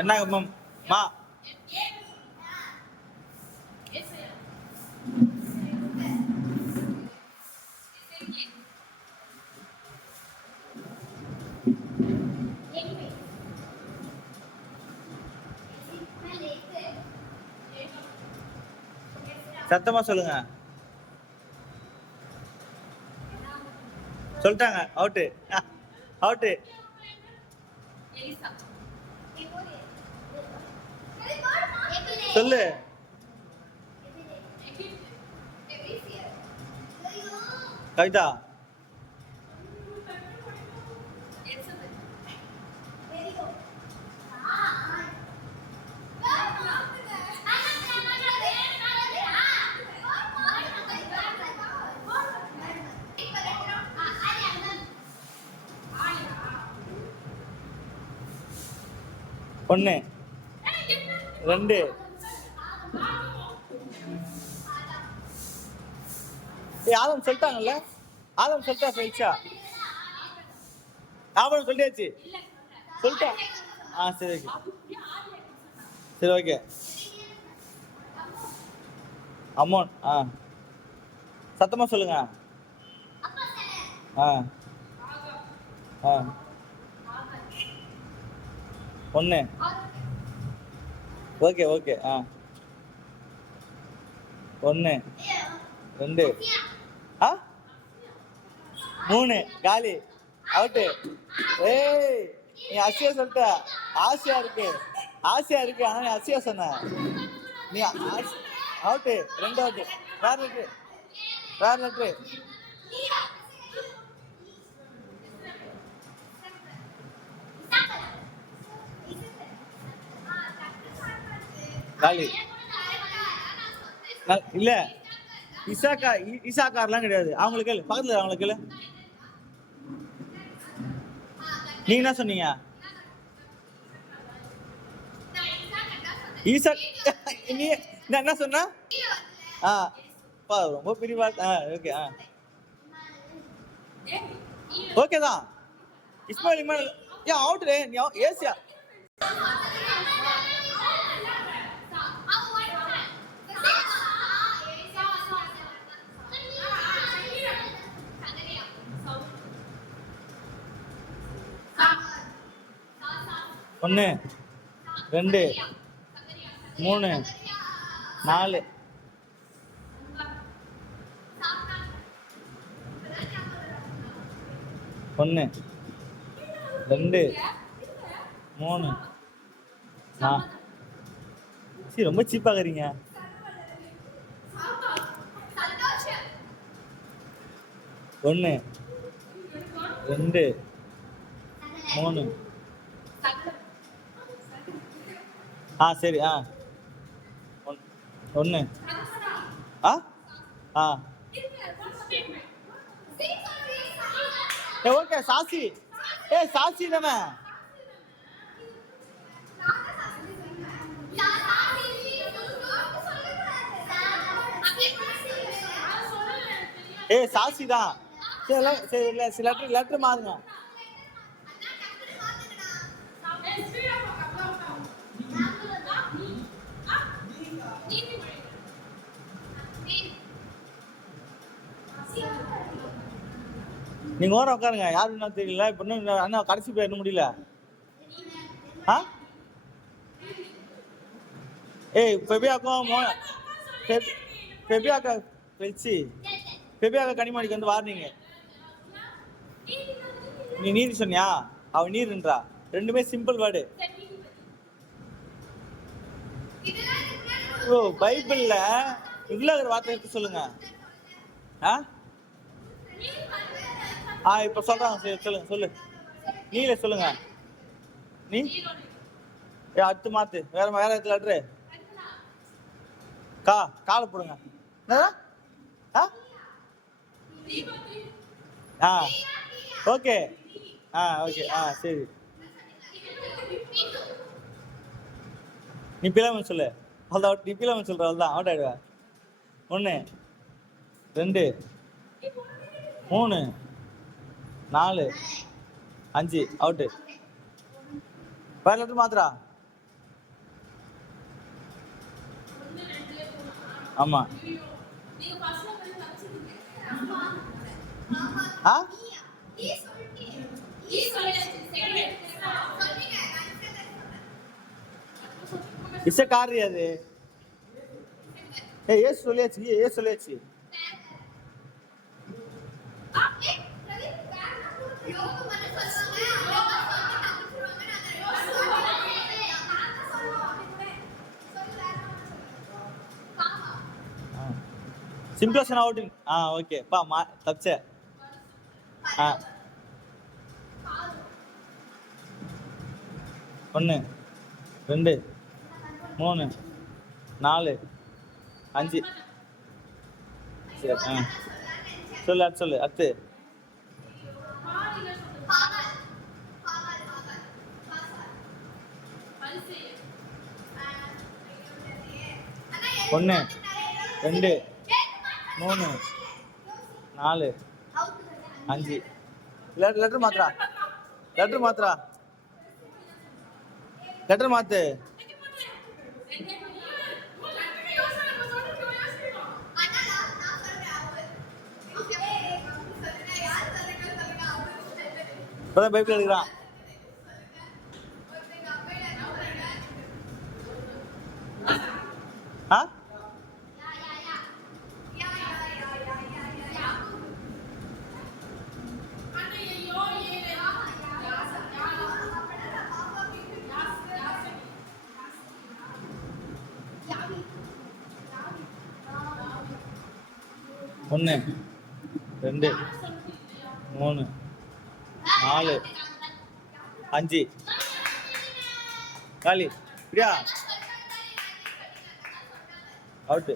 என்ன மேம் மா சத்தமா சொல்லுங்க. சொல்லிட்டாங்க அவுட்டு அவுட்டு. சொல்லு. கவிதா ஒன்று 2 ஆதம் சொல்லிட்டாங்கல்ல. ஆதம் சொல்லிட்டா சொல்லிச்சா? ஆபம் சொல்லியாச்சு சொல்லிட்டா. சரி ஓகே சரி ஓகே. அமௌண்ட் சத்தமா சொல்லுங்க. ஒன்று ஓகே ஓகே 1 2 3 காலி அவுட்டு. ஏய் நீ அசியா சொல்லிட்ட. ஆசையா இருக்கு ஆனா நீ அசியா சொன்ன. நீ அவுட்டு 2 அவுட்டு. வேற லெட்ரு காலி இல்ல. இசாக்கார்லாம் கிடையாது. அவங்களுக்கு பக்கத்துல அவங்களுக்கு நீங்க என்ன சொன்னீங்க? ஈசா நீ என்ன சொன்ன? ரொம்ப பெரிய வார்த்தை. ஓகே ஓகே தான். இஸ்மாயில் இமான் ஏன் அவுட்ரே? நீ ஏசியா ஒன்று 2 3 4 1 2 3 சரி ரொம்ப சீப்பாகிறீங்க. 1 2 3 சரி 1 ஓகே. சாசி சாசி தானே? சாசி தான். சரி லெட்டர் மாறுங்க. நீங்க ஓர உட்காருங்க. யாரு என்ன தெரியல. இப்ப இன்னும் கடைசி பேர் என்ன முடியல. பெபியாக்கா வச்சு பெபியாக்கா கனிமொழிக்கு வந்து வார்னிங்க. நீ நீர் சொன்னியா? அவ நீர்ன்றா. ரெண்டுமே சிம்பிள் வேர்டு. பைபிள்ல இவ்வளவு வார்த்தை எடுத்து சொல்லுங்க. இப்ப சொல்றாங்க. சொல்லுங்க சொல்லு. நீல சொல்லுங்க. நீ அடுத்து மாத்து. வேற லெட்ரு கால போடுங்க. ஓகே ஓகே சரி. நீ பிள்ளைமன் சொல்லு. அவ்வளோதான். நீ பிள்ளைமன் சொல்ற அவ்வளோதான். அவுட் ஆயிடுவ. 1 2 3 4 5 அவுட்டு. வேற லெட்டர் மாத்திரா. ஆமா. ஆ இசை காரு அது. ஏ சொல்லியாச்சு. சிம்பிளேஷன் அவுட்டிங். ஓகே பா தப்பிச்ச. 1 2 3 4 5. சரி சொல்லு அடுத்து. ஒன்று 2 3 4 5. லெட்டர் மாத்து. இப்பதான் பைபிள் எடுக்கிறான். ஒன்று 2 3 4 5. காலி பிரியா அவுட்டு.